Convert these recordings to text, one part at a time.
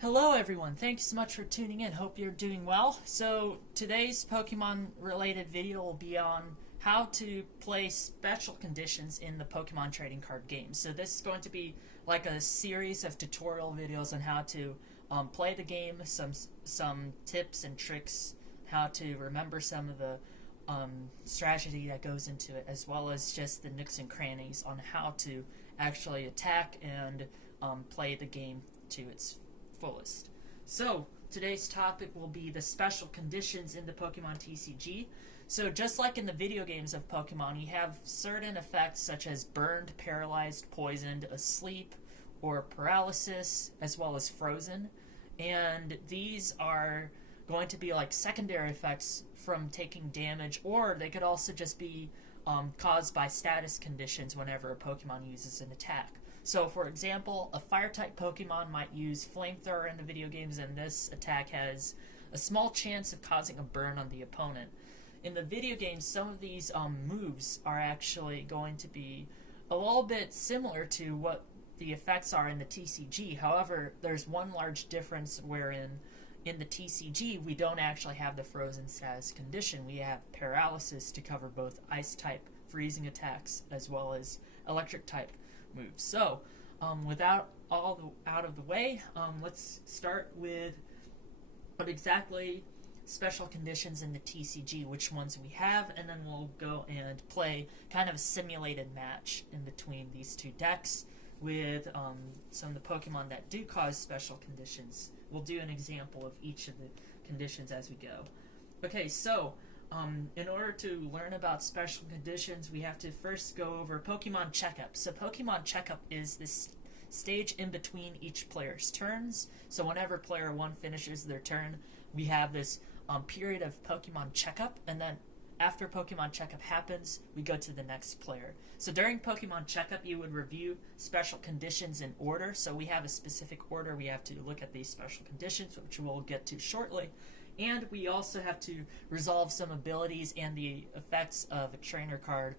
Hello everyone, thanks so much for tuning in. Hope you're doing well. So today's Pokemon related video will be on how to play special conditions in the Pokemon trading card game. So this is going to be like a series of tutorial videos on how to play the game, some tips and tricks, how to remember some of the strategy that goes into it, as well as just the nooks and crannies on how to actually attack and play the game to its fullest. So today's topic will be the special conditions in the Pokemon TCG. So just like in the video games of Pokemon, you have certain effects such as burned, paralyzed, poisoned, asleep, or paralysis, as well as frozen. And these are going to be like secondary effects from taking damage, or they could also just be caused by status conditions whenever a Pokemon uses an attack. So, for example, a Fire-type Pokemon might use Flamethrower in the video games, and this attack has a small chance of causing a burn on the opponent. In the video games, some of these moves are actually going to be a little bit similar to what the effects are in the TCG. However, there's one large difference wherein in the TCG, we don't actually have the frozen status condition. We have Paralysis to cover both Ice-type freezing attacks as well as Electric-type moves. So, without out of the way, let's start with what exactly special conditions in the TCG, which ones we have, and then we'll go and play kind of a simulated match in between these two decks with some of the Pokemon that do cause special conditions. We'll do an example of each of the conditions as we go. Okay, so in order to learn about special conditions, we have to first go over Pokemon Checkup. So Pokemon Checkup is this stage in between each player's turns. So whenever player 1 finishes their turn, we have this period of Pokemon Checkup, and then after Pokemon Checkup happens, we go to the next player. So during Pokemon Checkup, you would review special conditions in order. So we have a specific order we have to look at these special conditions, which we'll get to shortly. And we also have to resolve some abilities and the effects of a trainer card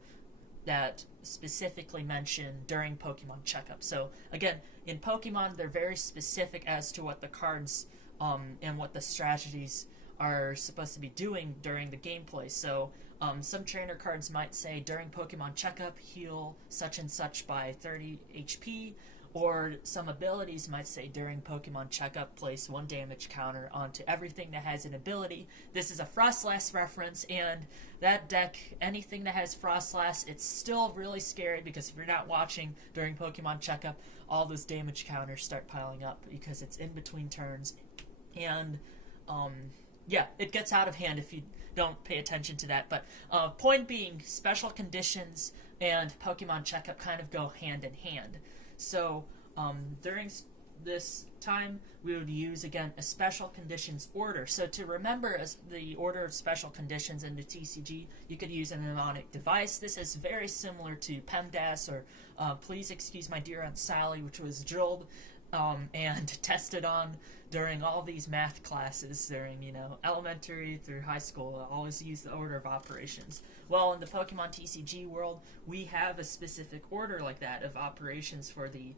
that specifically mentioned during Pokemon Checkup. So again, in Pokemon, they're very specific as to what the cards and what the strategies are supposed to be doing during the gameplay. So some trainer cards might say during Pokemon Checkup, heal such and such by 30 HP, or some abilities might say during Pokemon Checkup, place 1 damage counter onto everything that has an ability. This is a Frostlass reference, and that deck, anything that has Frostlass, it's still really scary because if you're not watching during Pokemon Checkup, all those damage counters start piling up because it's in between turns. And yeah, it gets out of hand if you don't pay attention to that. But point being, special conditions and Pokemon Checkup kind of go hand in hand. So during this time, we would use, again, a special conditions order. So to remember the order of special conditions in the TCG, you could use a mnemonic device. This is very similar to PEMDAS or Please Excuse My Dear Aunt Sally, which was drilled and tested on during all these math classes during, elementary through high school. I always use the order of operations. Well, in the Pokemon TCG world, we have a specific order like that of operations for the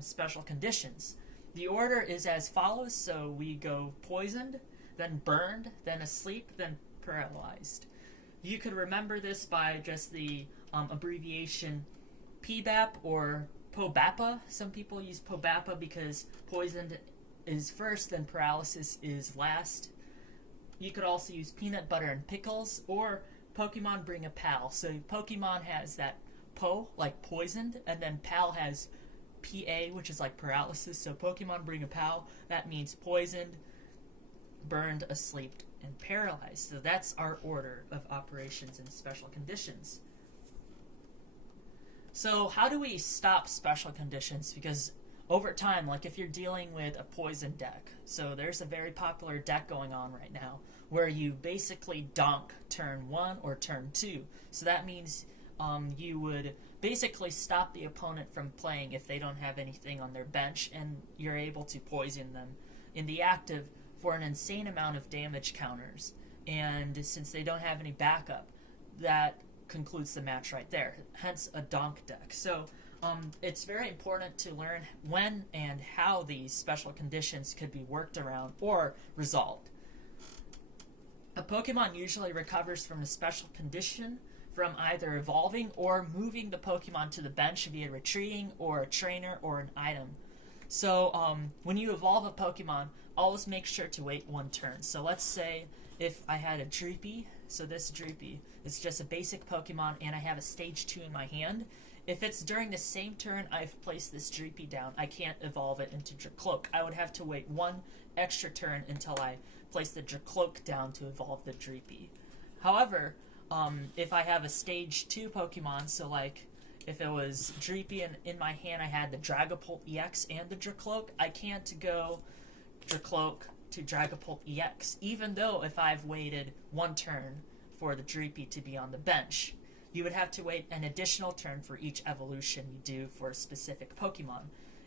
special conditions. The order is as follows, so we go poisoned, then burned, then asleep, then paralyzed. You could remember this by just the abbreviation PBAP or POBAPA. Some people use POBAPA because poisoned is first, then paralysis is last. You could also use peanut butter and pickles, or Pokemon Bring a Pal. So Pokemon has that Po, like poisoned, and then Pal has PA, which is like paralysis. So Pokemon Bring a Pal, that means poisoned, burned, asleep, and paralyzed. So that's our order of operations and special conditions. So how do we stop special conditions? Because over time, like if you're dealing with a poison deck, so there's a very popular deck going on right now where you basically donk turn 1 or turn 2. So that means you would basically stop the opponent from playing if they don't have anything on their bench, and you're able to poison them in the active for an insane amount of damage counters. And since they don't have any backup, that concludes the match right there. Hence a donk deck. So it's very important to learn when and how these special conditions could be worked around or resolved. A Pokemon usually recovers from a special condition from either evolving or moving the Pokemon to the bench via retreating or a trainer or an item. So when you evolve a Pokemon, always make sure to wait one turn. So let's say if I had a Dreepy, so this Dreepy is just a basic Pokemon and I have a stage 2 in my hand. If it's during the same turn I've placed this Dreepy down, I can't evolve it into Dracloak. I would have to wait one extra turn until I place the Dracloak down to evolve the Dreepy. However, if I have a stage 2 Pokemon, so like if it was Dreepy and in my hand I had the Dragapult EX and the Dracloak, I can't go Dracloak to Dragapult EX, even though if I've waited one turn for the Dreepy to be on the bench. You would have to wait an additional turn for each evolution you do for a specific Pokemon.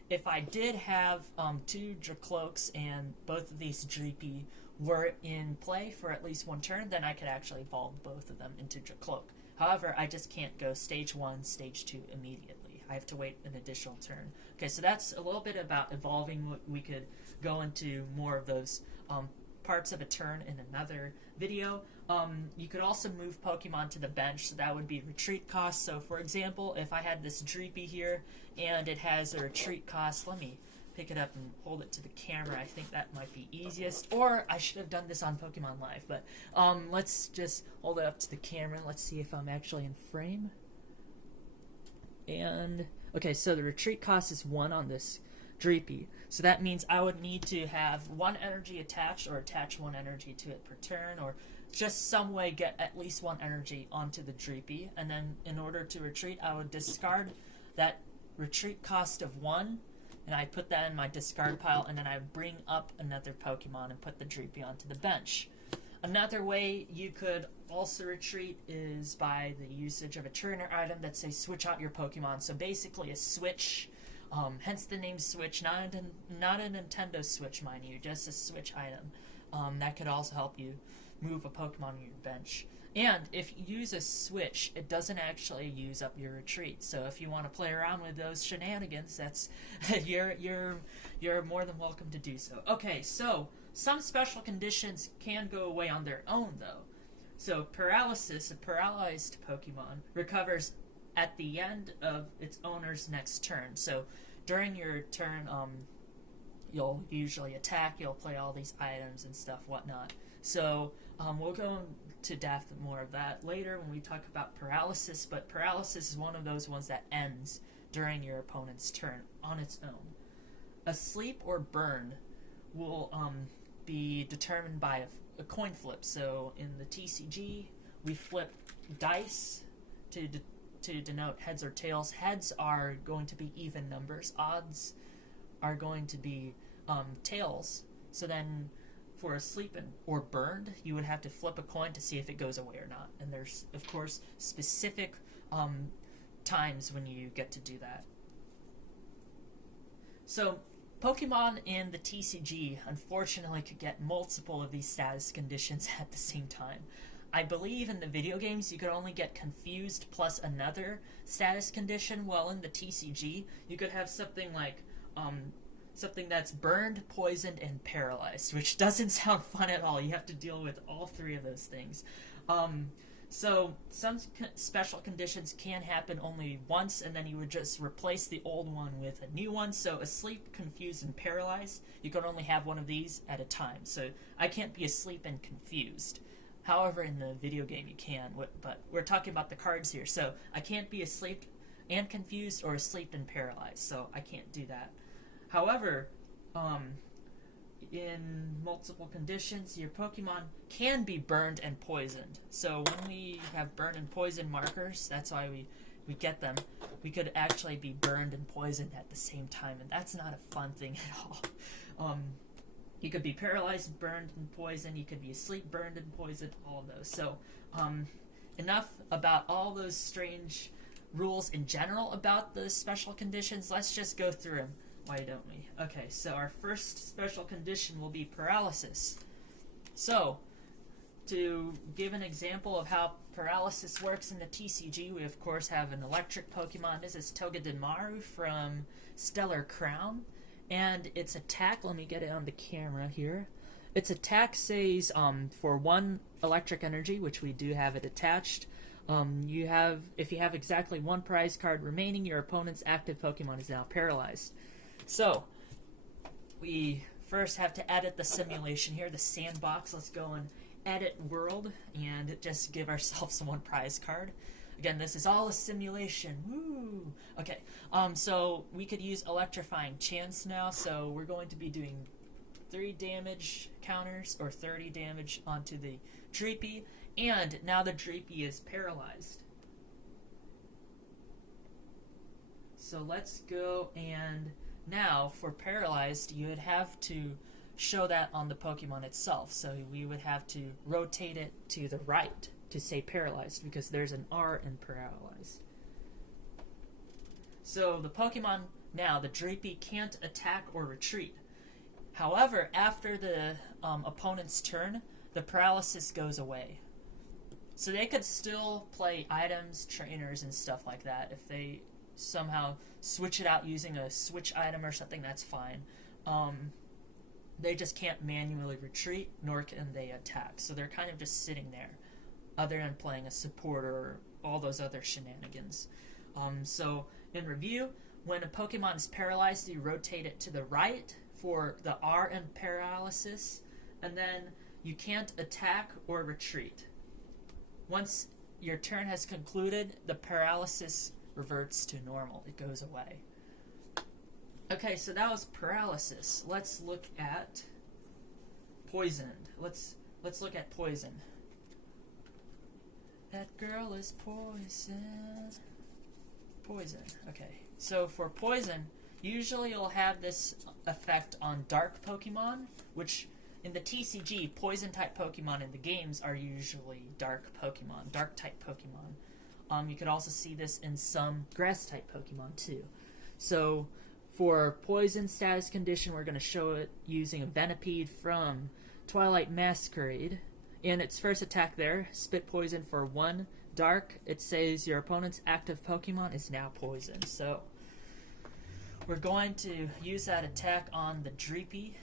If I did have 2 Dracloaks and both of these Dreepy were in play for at least one turn, then I could actually evolve both of them into Dracloak. However, I just can't go stage 1, stage 2 immediately. I have to wait an additional turn. Okay, so that's a little bit about evolving. We could go into more of those parts of a turn in another video. You could also move Pokemon to the bench, so that would be retreat cost. So for example, if I had this Dreepy here and it has a retreat cost, let me pick it up and hold it to the camera. I think that might be easiest, or I should have done this on Pokemon Live, but let's just hold it up to the camera. Let's see if I'm actually in frame. And okay, so the retreat cost is 1 on this Dreepy. So that means I would need to have 1 energy attached or attach 1 energy to it per turn, or just some way get at least 1 energy onto the Dreepy. And then in order to retreat, I would discard that retreat cost of 1, and I put that in my discard pile, and then I bring up another Pokemon and put the Dreepy onto the bench. Another way you could also retreat is by the usage of a trainer item that says switch out your Pokemon. So basically a switch, hence the name Switch, not a Nintendo Switch, mind you, just a Switch item. That could also help you move a Pokemon on your bench. And if you use a switch, it doesn't actually use up your retreat. So if you want to play around with those shenanigans, that's you're more than welcome to do so. Okay, so some special conditions can go away on their own, though. So Paralysis, a paralyzed Pokemon, recovers at the end of its owner's next turn. So during your turn, you'll usually attack, you'll play all these items and stuff, whatnot. So we'll go into depth more of that later when we talk about Paralysis, but Paralysis is one of those ones that ends during your opponent's turn on its own. Asleep or Burned will be determined by a coin flip. So in the TCG, we flip dice to denote heads or tails. Heads are going to be even numbers. Odds are going to be tails. So then for Asleep or Burned, you would have to flip a coin to see if it goes away or not. And there's, of course, specific times when you get to do that. So Pokemon in the TCG, unfortunately, could get multiple of these status conditions at the same time. I believe in the video games you could only get Confused plus another status condition, while in the TCG you could have something like something that's burned, poisoned, and paralyzed, which doesn't sound fun at all. You have to deal with all 3 of those things. So some special conditions can happen only once, and then you would just replace the old one with a new one. So Asleep, Confused, and Paralyzed, you can only have one of these at a time. So I can't be asleep and confused. However, in the video game you can, but we're talking about the cards here. So I can't be asleep and confused or asleep and paralyzed, so I can't do that. However, in multiple conditions, your Pokemon can be burned and poisoned. So when we have burned and poisoned markers, that's why we get them, we could actually be burned and poisoned at the same time, and that's not a fun thing at all. You could be paralyzed, burned, and poisoned. You could be asleep, burned, and poisoned, all of those. So enough about all those strange rules in general about the special conditions. Let's just go through them. Why don't we? Okay, so our first special condition will be Paralysis. So to give an example of how Paralysis works in the TCG, we of course have an electric Pokemon. This is Togedemaru from Stellar Crown, and its attack, let me get it on the camera here. Its attack says for 1 electric energy, which we do have it attached, if you have exactly 1 prize card remaining, your opponent's active Pokemon is now paralyzed. So, we first have to edit the simulation here, the sandbox. Let's go and edit world and just give ourselves 1 prize card. Again, this is all a simulation. Woo! Okay, so we could use Electrifying Chance now, so we're going to be doing 3 damage counters, or 30 damage onto the Dreepy, and now the Dreepy is paralyzed. So let's go, and now for paralyzed, you would have to show that on the Pokemon itself. So we would have to rotate it to the right to say paralyzed, because there's an R in paralyzed. So the Pokemon now, the Dreepy, can't attack or retreat. However, after the opponent's turn, the paralysis goes away. So they could still play items, trainers, and stuff like that. If they somehow switch it out using a switch item or something, that's fine. They just can't manually retreat, nor can they attack. So they're kind of just sitting there, other than playing a supporter or all those other shenanigans. So in review, when a Pokemon is paralyzed, you rotate it to the right for the R in paralysis, and then you can't attack or retreat. Once your turn has concluded, the paralysis reverts to normal. It goes away. Okay, so that was Paralysis. Let's look at Poisoned. Let's look at Poison. That girl is poison. Poison. Okay, so for Poison, usually you'll have this effect on dark Pokemon, which in the TCG, Poison-type Pokemon in the games are usually dark Pokemon, Dark-type Pokemon. You could also see this in some Grass-type Pokemon too. So for Poison status condition, we're going to show it using a Venipede from Twilight Masquerade. And its first attack there, Spit Poison for 1 dark. It says your opponent's active Pokemon is now poisoned. So we're going to use that attack on the Dreepy.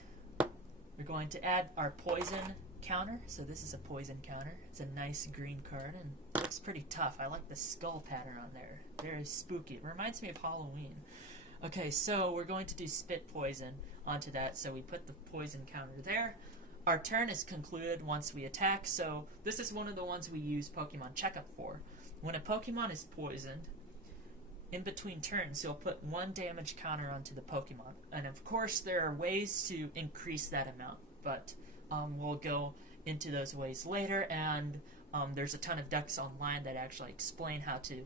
We're going to add our poison counter. So this is a poison counter. It's a nice green card and looks pretty tough. I like the skull pattern on there. Very spooky. It reminds me of Halloween. Okay, so we're going to do Spit Poison onto that. So we put the poison counter there. Our turn is concluded once we attack. So this is one of the ones we use Pokemon Checkup for. When a Pokemon is poisoned, in between turns, you'll put 1 damage counter onto the Pokemon. And of course, there are ways to increase that amount, but we'll go into those ways later, and there's a ton of decks online that actually explain how to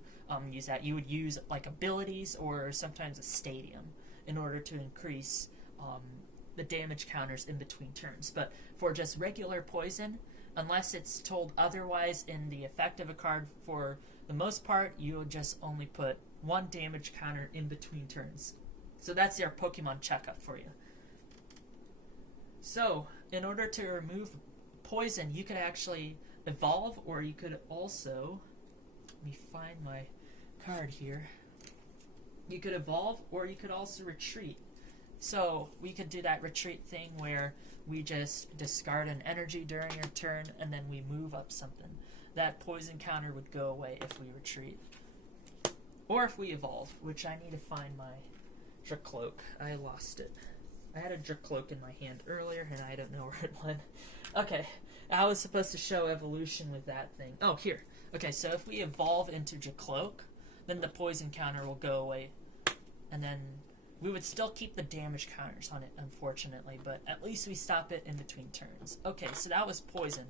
use that. You would use like abilities or sometimes a stadium in order to increase the damage counters in between turns. But for just regular poison, unless it's told otherwise in the effect of a card, for the most part, you'll just only put 1 damage counter in between turns. So that's your Pokemon Checkup for you. So, in order to remove poison, you could actually evolve, or you could also, let me find my card here. You could evolve, or you could also retreat. So, we could do that retreat thing where we just discard an energy during your turn, and then we move up something. That poison counter would go away if we retreat. Or if we evolve, which I need to find my Dracloak. I lost it. I had a Dracloak in my hand earlier, and I don't know where it went. Okay, I was supposed to show evolution with that thing. Oh, here. Okay, so if we evolve into Dracloak, then the poison counter will go away. And then we would still keep the damage counters on it, unfortunately, but at least we stop it in between turns. Okay, so that was Poison.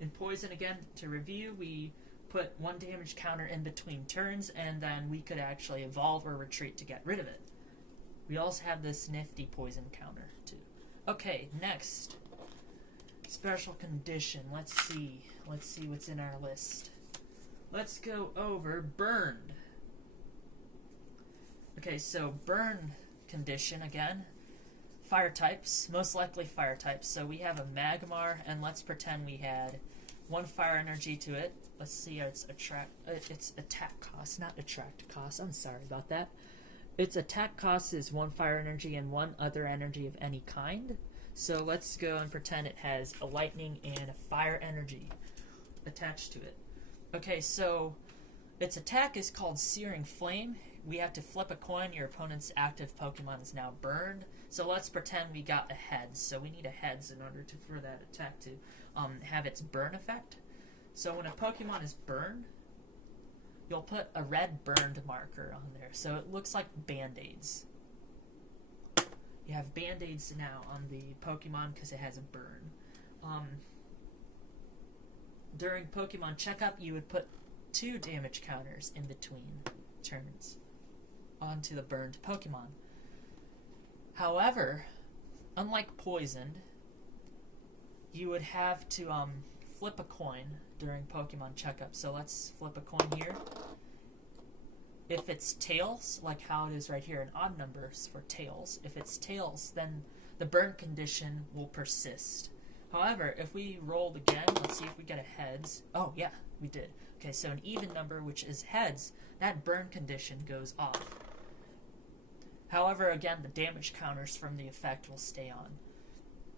In Poison, again, to review, we put 1 damage counter in between turns, and then we could actually evolve or retreat to get rid of it. We also have this nifty poison counter, too. Okay, next. Special condition. Let's see what's in our list. Let's go over Burned. Okay, so Burn condition, again. fire types, most likely fire types. So we have a Magmar, and let's pretend we had 1 fire energy to it. Let's see, it's attack cost, not attract cost. I'm sorry about that. Its attack cost is 1 fire energy and 1 other energy of any kind. So let's go and pretend it has a lightning and a fire energy attached to it. Okay, so its attack is called Searing Flame. We have to flip a coin. Your opponent's active Pokemon is now burned. So let's pretend we got a heads. So we need a heads in order for that attack to have its burn effect. So when a Pokemon is burned, you'll put a red burned marker on there. So it looks like Band-Aids. You have Band-Aids now on the Pokemon because it has a burn. During Pokemon checkup, you would put 2 damage counters in between turns onto the burned Pokemon. However, unlike poisoned, you would have to flip a coin during Pokemon checkup. So let's flip a coin here. If it's tails, like how it is right here in odd numbers for tails, if it's tails, then the burn condition will persist. However, if we rolled again, let's see if we get a heads. Oh yeah, we did. Okay, so an even number, which is heads, that burn condition goes off. However, again, the damage counters from the effect will stay on.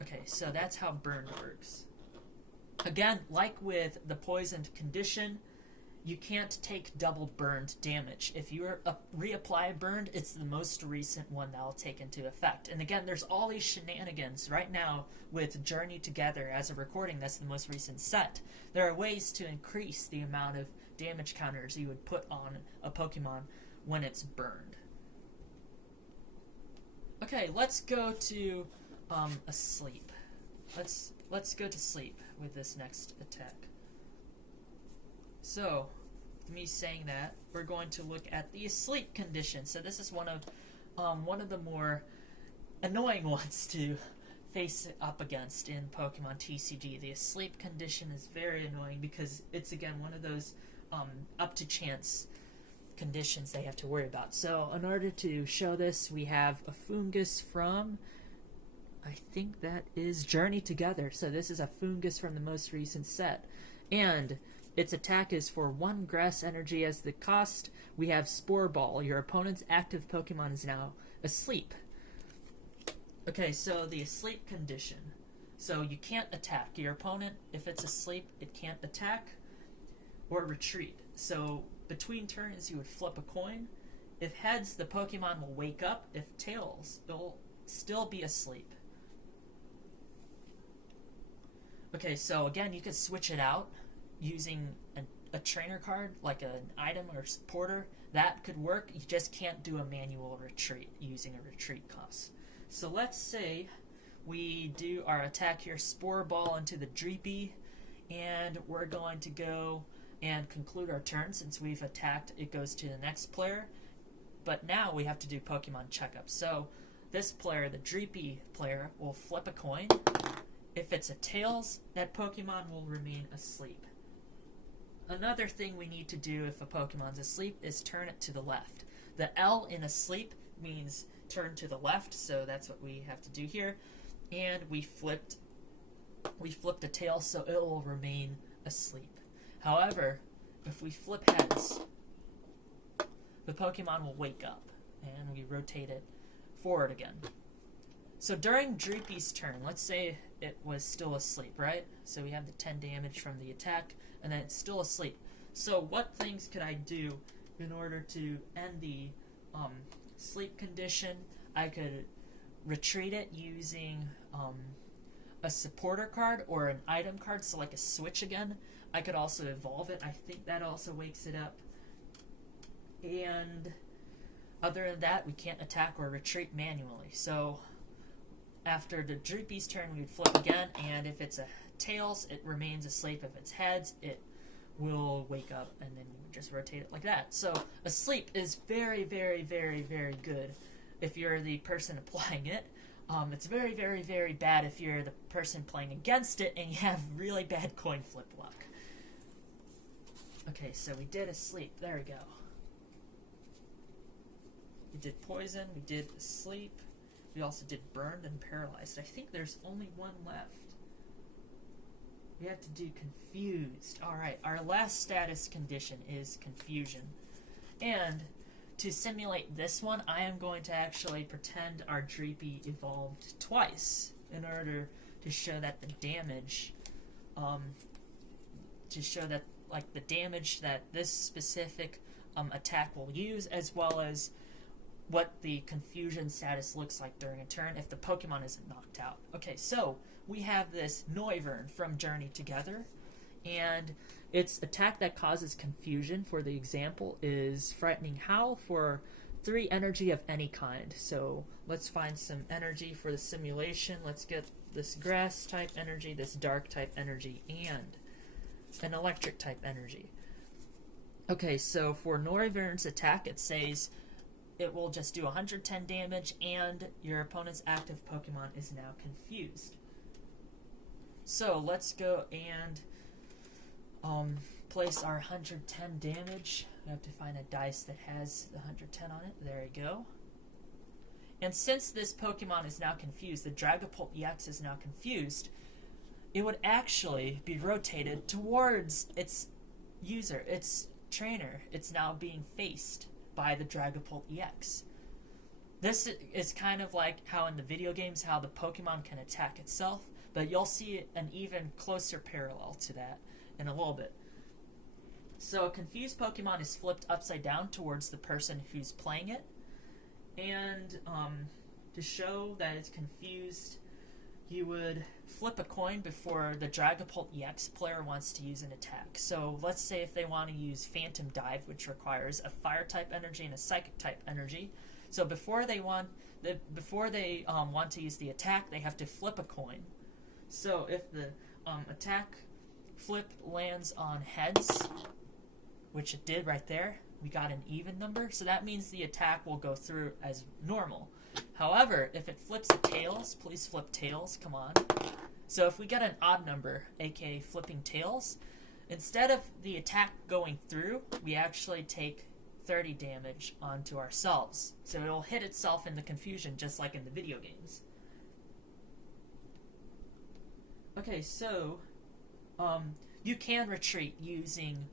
Okay, so that's how burn works. Again, like with the poisoned condition, you can't take double burned damage. If you reapply burned, it's the most recent one that will take into effect. And again, there's all these shenanigans right now with Journey Together. As a recording, that's the most recent set. There are ways to increase the amount of damage counters you would put on a Pokemon when it's burned. Okay, let's go to a sleep. Let's go to sleep with this next attack. So, with me saying that, we're going to look at the sleep condition. So this is one of the more annoying ones to face up against in Pokemon TCG. The sleep condition is very annoying because it's again one of those up to chance conditions they have to worry about. So in order to show this, we have a Fungus from, I think that is Journey Together. So this is a Fungus from the most recent set. And its attack is for 1 grass energy as the cost. We have Spore Ball. Your opponent's active Pokemon is now asleep. Okay, so the asleep condition. So you can't attack. Your opponent, if it's asleep, it can't attack or retreat. So between turns, you would flip a coin. If heads, the Pokemon will wake up. If tails, it'll still be asleep. Okay, so again, you could switch it out using a trainer card, like an item or supporter. That could work. You just can't do a manual retreat using a retreat cost. So let's say we do our attack here, Spore Ball into the Dreepy, and we're going to go and conclude our turn. Since we've attacked, it goes to the next player. But now we have to do Pokemon checkup. So this player, the Dreepy player, will flip a coin. If it's a tails, that Pokemon will remain asleep. Another thing we need to do if a Pokemon's asleep is turn it to the left. The L in asleep means turn to the left, so that's what we have to do here. And we flipped a tail, so it will remain asleep. However, if we flip heads, the Pokemon will wake up, and we rotate it forward again. So during Dreepy's turn, let's say it was still asleep, right? So we have the 10 damage from the attack, and then it's still asleep. So what things could I do in order to end the sleep condition? I could retreat it using a supporter card or an item card, so like a switch again. I could also evolve it. I think that also wakes it up. And other than that, we can't attack or retreat manually. So after the Dreepy's turn, we'd flip again, and if it's a tails, it remains asleep. If it's heads, it will wake up, and then you just rotate it like that. So asleep is very, very, very, very good if you're the person applying it. It's very, very, very bad if you're the person playing against it and you have really bad coin flip luck. Okay, so we did asleep. There we go. We did poison. We did asleep. We also did Burned and Paralyzed. I think there's only one left. We have to do Confused. Alright, our last status condition is Confusion. And to simulate this one, I am going to actually pretend our Dreepy evolved twice in order to show that the damage, the damage that this specific attack will use, as well as what the confusion status looks like during a turn if the Pokemon isn't knocked out. Okay, so we have this Noivern from Journey Together, and its attack that causes confusion, for the example, is Frightening Howl for 3 energy of any kind. So let's find some energy for the simulation. Let's get this grass type energy, this dark type energy, and an electric type energy. Okay, so for Noivern's attack, it says it will just do 110 damage, and your opponent's active Pokemon is now confused. So let's go and place our 110 damage. I have to find a dice that has the 110 on it. There we go. And since this Pokemon is now confused, the Dragapult EX is now confused, it would actually be rotated towards its user, its trainer. It's now being faced by the Dragapult EX. This is kind of like how in the video games, how the Pokemon can attack itself, but you'll see an even closer parallel to that in a little bit. So a confused Pokemon is flipped upside down towards the person who's playing it, and to show that it's confused, you would flip a coin before the Dragapult EX player wants to use an attack. So let's say if they want to use Phantom Dive, which requires a Fire type energy and a Psychic type energy. So before they want to use the attack, they have to flip a coin. So if the attack flip lands on heads, which it did right there, we got an even number, so that means the attack will go through as normal. However, if it flips tails, please flip tails, come on. So if we get an odd number, aka flipping tails, instead of the attack going through, we actually take 30 damage onto ourselves. So it'll hit itself in the confusion, just like in the video games. Okay, so you can retreat using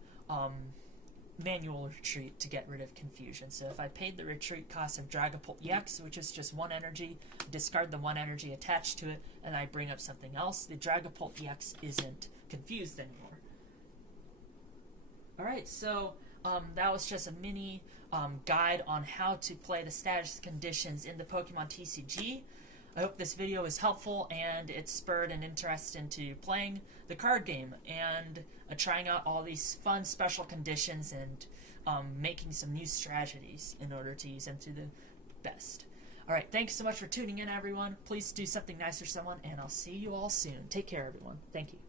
manual retreat to get rid of confusion. So if I paid the retreat cost of Dragapult EX, which is just 1 energy, discard the 1 energy attached to it, and I bring up something else, the Dragapult EX isn't confused anymore. Alright, so that was just a mini guide on how to play the status conditions in the Pokemon TCG. I hope this video was helpful and it spurred an interest into playing the card game and trying out all these fun special conditions and making some new strategies in order to use them to the best. Alright, thanks so much for tuning in, everyone. Please do something nice for someone, and I'll see you all soon. Take care, everyone. Thank you.